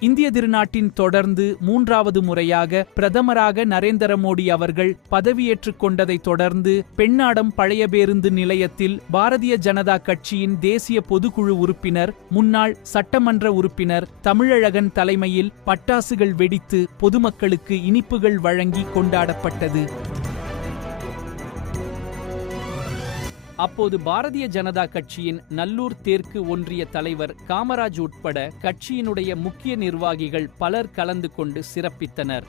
இந்திய திருநாட்டின் தொடர்ந்து 3வது முறையாக பிரதமராக நரேந்திர மோடி அவர்கள் பதவியேற்றுக் கொண்டதை தொடர்ந்து பெண்ணாடம் பழைய பேருந்து நிலையத்தில் பாரதிய ஜனதா கட்சியின் தேசிய பொதுக்குழு உறுப்பினர் முன்னாள் சட்டமன்ற உறுப்பினர் தமிழழகன் தலைமையில் பட்டாசுகள் வெடித்து பொதுமக்களுக்கு இனிப்புகள் வழங்கி கொண்டாடப்பட்டது. அப்போது பாரதிய ஜனதா கட்சியின் நல்லூர் தெற்கு ஒன்றிய தலைவர் காமராஜ் உட்பட கட்சியினுடைய முக்கிய நிர்வாகிகள் பலர் கலந்து கொண்டு சிறப்பித்தனர்.